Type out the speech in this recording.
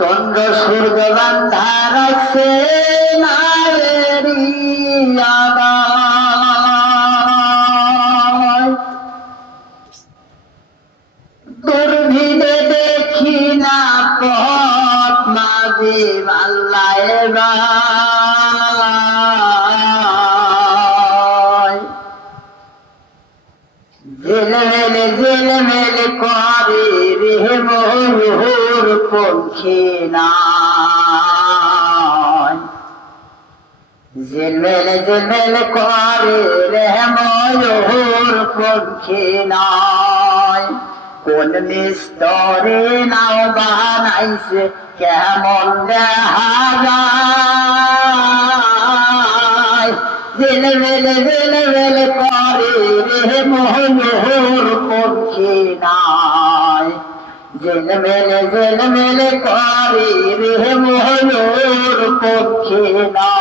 চন্দ্র সূর্য বান্ধা রাখছে নারেরি আগায়। দুর্ভিদে দেখি না পথ মাঝে আল্লাহে ভাই। ঝিলমিল ঝিলমিল করে রে ময়ূর পক্ষী নাই। ঝিলমিল ঝিলমিল করে রে ময়ূর পক্ষী নাই। কোন মিস্তরে নাও বানাইছে কেমন দেখা যায়। ঝিলমিল ঝিলমিল করে রে ময়ূর পক্ষী নাই। ঝিলমিল ঝিলমিল করে রে ময়ূর পক্ষী নাই।